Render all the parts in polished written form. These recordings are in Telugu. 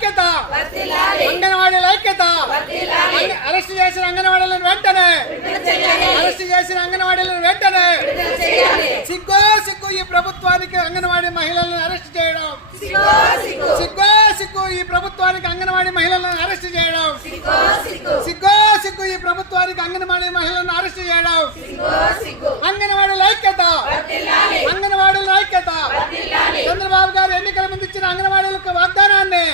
ఐక్యత అంగన్వాడీల ఐక్యత అరెస్ట్ చేసిన అంగన్వాడీలను వెంటనే సిగ్గు సిగ్గు ఈ ప్రభుత్వానికి అంగన్వాడీ మహిళలను అరెస్ట్ చేయడం సిగ్గు ఈ ప్రభుత్వానికి అంగన్వాడీ మహిళలను అరెస్ట్ చేయడం సిగ్గు ఈ ప్రభుత్వానికి అంగన్వాడీ మహిళలను అరెస్ట్ చేయడం అంగన్వాడీల ఐక్యత చంద్రబాబు గారు ఎన్నికల ముందు ఇచ్చిన అంగన్వాడీలకు వాగ్దానాన్ని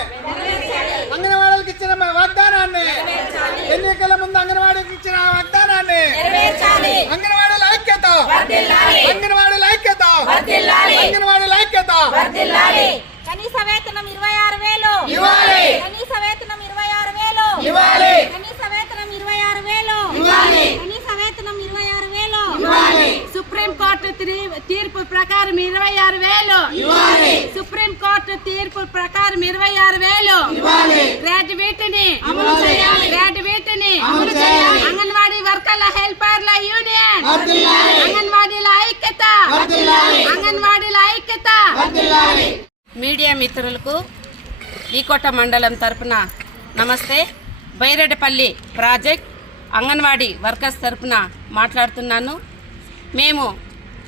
ఎన్నికల ముందు అంగన్వాడీకి ఇచ్చిన వాగ్దానాన్ని అంగన్వాడీల ఐక్యత కనీస వేతనం 26,000 ఇవ్వాలి. కనీస వేతనం 26,000 ఇవ్వాలి. కనీస వేతనం 26,000 ఇవ్వాలి. కనీస వేతనం 26,000 ఇవ్వాలి. సుప్రీం కోర్టు తీర్పు ప్రకారం 26,000 ఇవ్వాలి. సుప్రీం కోర్టు తీర్పు ప్రకారం 26,000 ఇవ్వాలి. గ్రాడ్యుయేట్ని అమలు చేయాలి. అమలు చేయాలి. అంగన్వాడీ వర్కర్ల హెల్పర్ల యూనియన్ వర్ధిల్లాలి. అంగన్వాడీల ఐక్యత వర్ధిల్లాలి. అంగన్వాడీల ఐక్యత. మీడియా మిత్రులకు ఈకోట మండలం తరపున నమస్తే. బైరెడ్డిపల్లి ప్రాజెక్ట్ అంగన్వాడీ వర్కర్స్ తరపున మాట్లాడుతున్నాను. మేము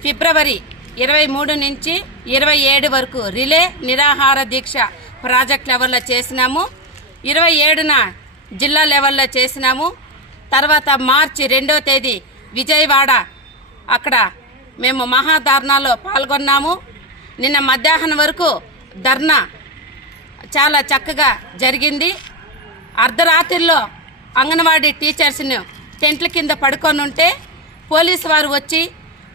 ఫిబ్రవరి 23 నుంచి 27 వరకు రిలే నిరాహార దీక్ష ప్రాజెక్ట్ లెవెల్లో చేసినాము. 27న జిల్లా లెవెల్లో చేసినాము. తర్వాత మార్చి 2వ తేదీ విజయవాడ అక్కడ మేము మహాధర్నాలో పాల్గొన్నాము. నిన్న మధ్యాహ్నం వరకు ధర్నా చాలా చక్కగా జరిగింది. అర్ధరాత్రిలో అంగన్వాడీ టీచర్స్ని టెంట్ల కింద పడుకొని ఉంటే పోలీసు వారు వచ్చి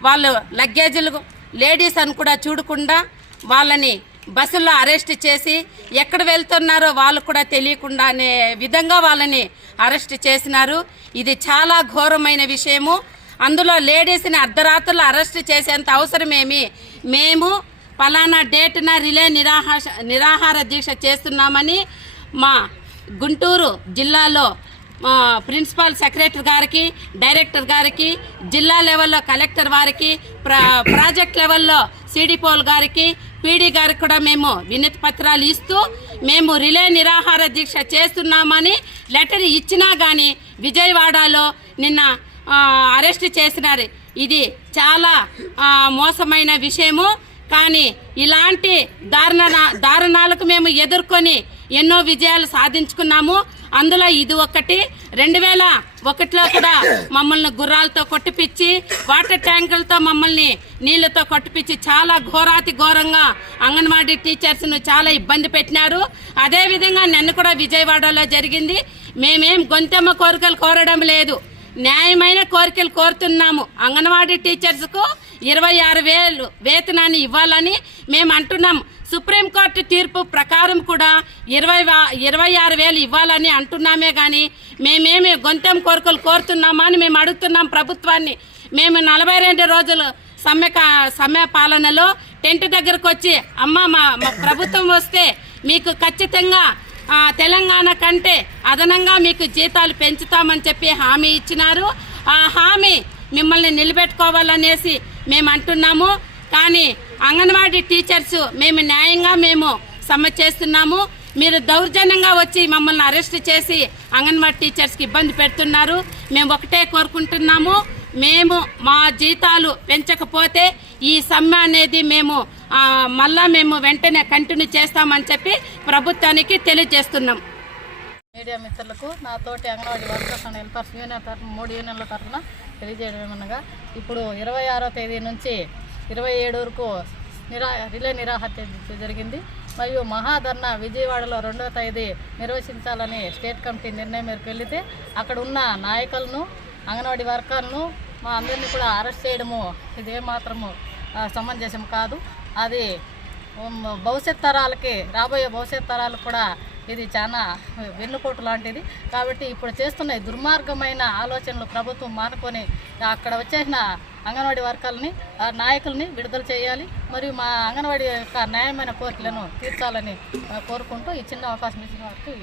వాళ్ళు లగేజీలు లేడీస్ అని కూడా చూడకుండా వాళ్ళని బస్సుల్లో అరెస్ట్ చేసి ఎక్కడ వెళ్తున్నారో వాళ్ళు కూడా తెలియకుండా అనే విధంగా వాళ్ళని అరెస్ట్ చేసినారు. ఇది చాలా ఘోరమైన విషయము. అందులో లేడీస్ని అర్ధరాత్రులు అరెస్ట్ చేసేంత అవసరమేమి? మేము పలానా డేట్న రిలే నిరాహార దీక్ష చేస్తున్నామని మా గుంటూరు జిల్లాలో ప్రిన్సిపల్ సెక్రటరీ గారికి, డైరెక్టర్ గారికి, జిల్లా లెవెల్లో కలెక్టర్ వారికి, ప్రాజెక్ట్ లెవెల్లో సిడిపోల్ గారికి, పీడీ గారికి కూడా మేము వినతి పత్రాలు ఇస్తూ మేము రిలే నిరాహార దీక్ష చేస్తున్నామని లెటర్ ఇచ్చినా కానీ విజయవాడలో నిన్న అరెస్ట్ చేసినారు. ఇది చాలా మోసమైన విషయము. కానీ ఇలాంటి దారుణాలకు మేము ఎదుర్కొని ఎన్నో విజయాలు సాధించుకున్నాము. అందులో ఇది ఒకటి. 2001లో కూడా మమ్మల్ని గుర్రాలతో కొట్టిపిచ్చి వాటర్ ట్యాంకులతో మమ్మల్ని నీళ్లతో కొట్టిపిచ్చి చాలా ఘోరంగా అంగన్వాడీ టీచర్స్ను చాలా ఇబ్బంది పెట్టినారు. అదేవిధంగా నన్ను కూడా విజయవాడలో జరిగింది. మేమేం గొంతెమ్మ కోరికలు కోరడం లేదు, న్యాయమైన కోరికలు కోరుతున్నాము. అంగన్వాడీ టీచర్స్కు 26,000 వేతనాన్ని ఇవ్వాలని మేము అంటున్నాము. సుప్రీంకోర్టు తీర్పు ప్రకారం కూడా 26,000 ఇవ్వాలని అంటున్నామే కానీ మేమేమి గొంతెం కోరికలు కోరుతున్నామా అని మేము అడుగుతున్నాం ప్రభుత్వాన్ని. మేము 42 రోజులు సమ్మె పాలనలో టెంట్ దగ్గరకు వచ్చి అమ్మ మా ప్రభుత్వం వస్తే మీకు ఖచ్చితంగా తెలంగాణ కంటే అదనంగా మీకు జీతాలు పెంచుతామని చెప్పి హామీ ఇచ్చినారు. ఆ హామీ మిమ్మల్ని నిలబెట్టుకోవాలనేసి మేము అంటున్నాము. కానీ అంగన్వాడీ టీచర్స్ మేము న్యాయంగా మేము సమ్మె చేస్తున్నాము. మీరు దౌర్జన్యంగా వచ్చి మమ్మల్ని అరెస్ట్ చేసి అంగన్వాడీ టీచర్స్కి ఇబ్బంది పెడుతున్నారు. మేము ఒకటే కోరుకుంటున్నాము, మేము మా జీతాలు పెంచకపోతే ఈ సమ్మె అనేది మేము మేము వెంటనే కంటిన్యూ చేస్తామని చెప్పి ప్రభుత్వానికి తెలియజేస్తున్నాం. మీడియా మిత్రులకు నాతోటి anganwadi workers and helpers union తరఫున 3 యూనియన్ల తరఫున తెలియజేయడం ఏమనగా ఇప్పుడు 26వ తేదీ నుంచి 27 వరకు రిలే నిరాహార దీక్ష జరిగింది. మరియు మహాధర్నా విజయవాడలో 2వ తేదీ నిర్వహించాలని స్టేట్ కమిటీ నిర్ణయం మేరకు వెళితే అక్కడ ఉన్న నాయకులను, అంగన్వాడీ వర్కర్లను మా అందరినీ కూడా అరెస్ట్ చేయడము ఇదేమాత్రము సమంజసం కాదు. అది రాబోయే భవిష్యత్ తరాలకు కూడా ఇది చాలా వెన్నుపోటు లాంటిది. కాబట్టి ఇప్పుడు చేస్తున్న దుర్మార్గమైన ఆలోచనలు ప్రభుత్వం మానుకొని అక్కడ వచ్చేసిన అంగన్వాడీ వర్కర్లని, నాయకుల్ని విడుదల చేయాలి. మరియు మా అంగన్వాడీ యొక్క న్యాయమైన కోరికలను తీర్చాలని కోరుకుంటూ ఈ చిన్న అవకాశం ఇచ్చిన వారికి